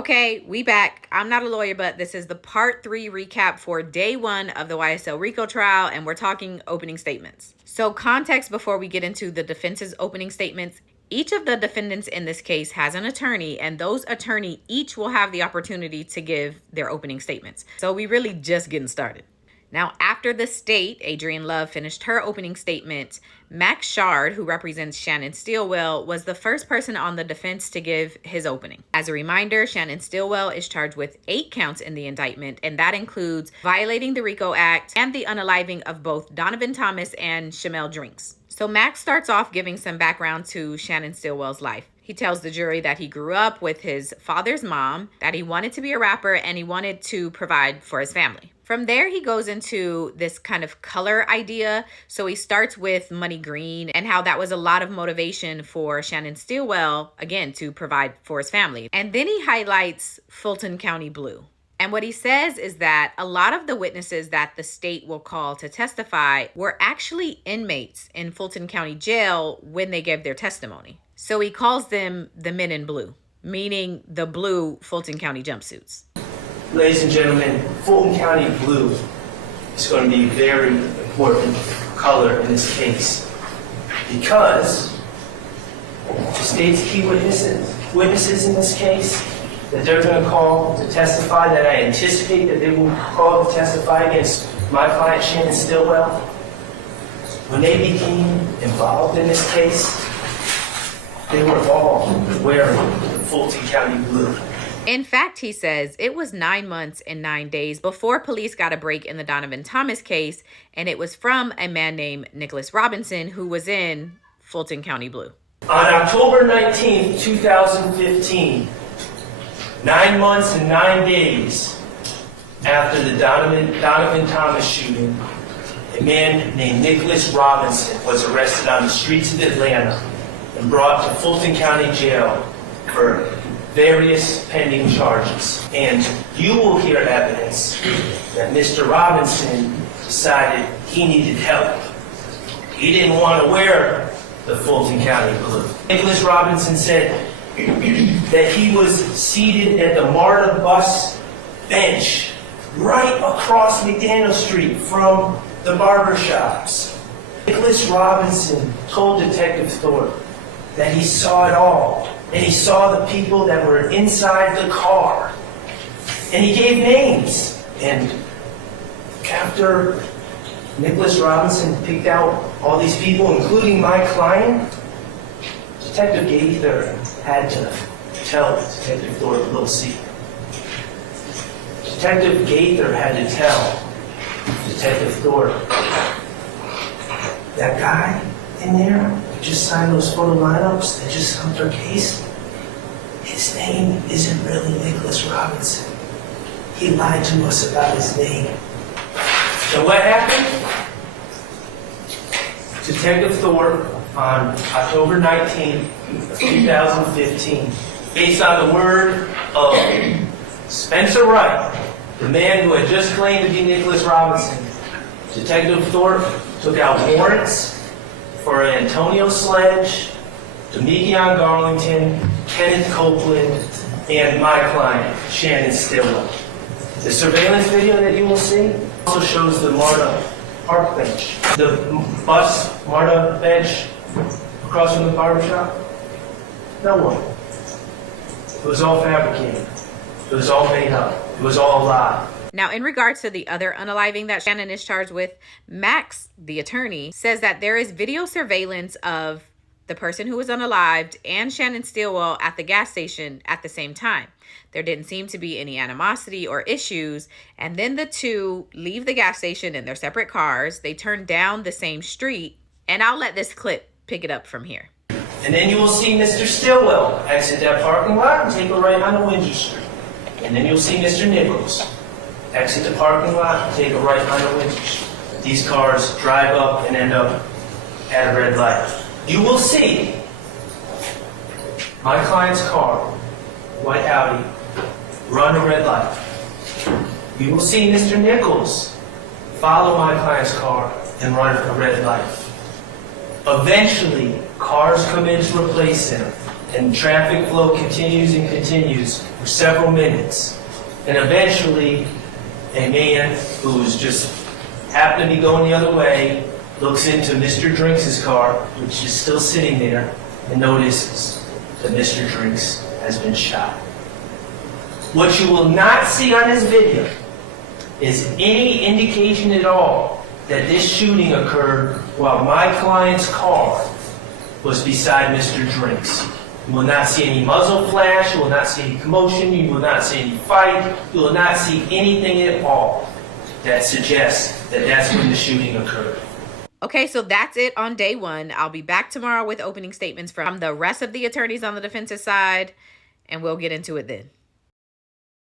Okay, we back. I'm not a lawyer, but this is the part 3 recap for day 1 of the YSL Rico trial, and we're talking opening statements. So context before we get into the defense's opening statements. Each of the defendants in this case has an attorney, and those attorneys each will have the opportunity to give their opening statements. So we really just getting started. Now, after the state, Adrienne Love, finished her opening statement, Max Schardt, who represents Shannon Stillwells, was the first person on the defense to give his opening. As a reminder, Shannon Stillwells is charged with 8 counts in the indictment, and that includes violating the RICO Act and the unaliving of both Donovan Thomas and Shamel Drinks. So Max starts off giving some background to Shannon Stillwells' life. He tells the jury that he grew up with his father's mom, that he wanted to be a rapper, and he wanted to provide for his family. From there, he goes into this kind of color idea. So he starts with money green and how that was a lot of motivation for Shannon Stillwells, again, to provide for his family. And then he highlights Fulton County blue. And what he says is that a lot of the witnesses that the state will call to testify were actually inmates in Fulton County Jail when they gave their testimony. So he calls them the men in blue, meaning the blue Fulton County jumpsuits. Ladies and gentlemen, Fulton County blue is going to be a very important color in this case because the state's key witnesses in this case that they're going to call to testify, that I anticipate that they will call to testify against my client Shannon Stillwells, when they became involved in this case, they were all wearing the Fulton County blue. In fact, he says it was 9 months and 9 days before police got a break in the Donovan Thomas case, and it was from a man named Nicholas Robinson who was in Fulton County blue. On October 19th, 2015, 9 months and 9 days after the Donovan Thomas shooting, a man named Nicholas Robinson was arrested on the streets of Atlanta and brought to Fulton County Jail for various pending charges. And you will hear evidence that Mr. Robinson decided he needed help. He didn't want to wear the Fulton County blue. Nicholas Robinson said that he was seated at the MARTA bus bench right across McDaniel Street from the barber shops. Nicholas Robinson told Detective Thorpe that he saw it all. And he saw the people that were inside the car. And he gave names. And after Nicholas Robinson picked out all these people, including my client, Detective Gaither had to tell Detective Thorpe a little secret. Detective Gaither had to tell Detective Thorpe, that guy in there who just signed those photo lineups that just helped our case, his name isn't really Nicholas Robinson. He lied to us about his name. So what happened? Detective Thorpe, on October 19th, 2015, based on the word of Spencer Wright, the man who had just claimed to be Nicholas Robinson, Detective Thorpe took out warrants for Antonio Sledge, Demekion Garlington, Kenneth Copeland, and my client, Shannon Stillwells. The surveillance video that you will see also shows the MARTA park bench. The bus MARTA bench across from the barbershop, no one. It was all fabricated. It was all made up. It was all a lie. Now, in regards to the other unaliving that Shannon is charged with, Max, the attorney, says that there is video surveillance of the person who was unalived and Shannon Stillwells at the gas station at the same time. There didn't seem to be any animosity or issues, and then the two leave the gas station in their separate cars. They turn down the same street, and I'll let this clip pick it up from here. And then you will see Mr. Stillwells exit that parking lot and take a right onto Windsor Street. And then you'll see Mr. Nichols exit the parking lot and take a right onto Windsor Street. These cars drive up and end up at a red light. You will see my client's car, white Audi, run a red light. You will see Mr. Nichols follow my client's car and run a red light. Eventually, cars come in to replace him, and traffic flow continues and continues for several minutes. And eventually, a man who's just happened to be going the other way looks into Mr. Drinks' car, which is still sitting there, and notices that Mr. Drinks has been shot. What you will not see on this video is any indication at all that this shooting occurred while my client's car was beside Mr. Drinks. You will not see any muzzle flash, you will not see any commotion, you will not see any fight, you will not see anything at all that suggests that that's when the shooting occurred. Okay, so that's it on day one. I'll be back tomorrow with opening statements from the rest of the attorneys on the defense's side, and we'll get into it then.